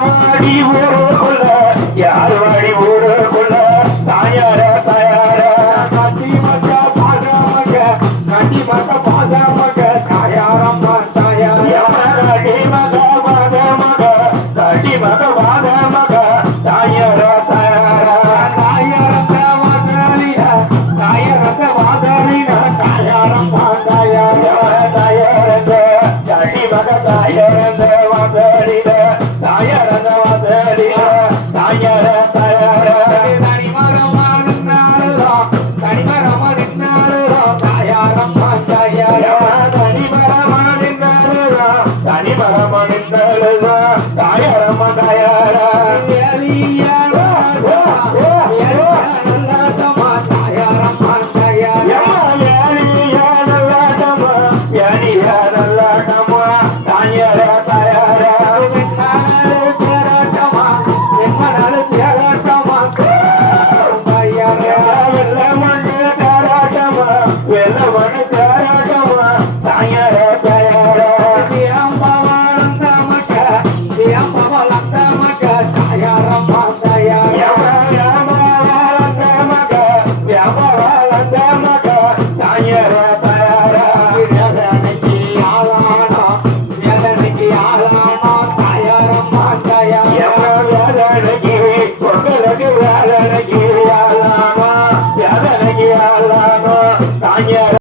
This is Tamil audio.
வாடி ஊருக்குள்ள யார் வாடி ஊருக்குள்ள தாயார தாயார காட்டி மக்க பாக மக்க காட்டி மக்க பாக மக்க தாயாரம்மா தாயார காட்டி மக்க பாக மக்க காட்டி மக்க பாக மக்க தாயார தாயார தாயாரத்த வாதலிய தாயாரத்த வாதலிய தாயாரம்மா தாயார தாயாரத்த காட்டி மக்க தாயாரத்த வாதலிய தாயாரத வாதலிய தாயார தாயார தனிமரமா நின்னாலோ தனிமரமா நின்னாலோ தாயாரம்மா தாயார தனிமரமா நின்னாலோ தனிமரமா நின்னாலோ தாயாரம்மா தாயார எலியலா எலியலா தாயாரம்மா தாயார எலியலா எலியலா தாயார தாயார Yama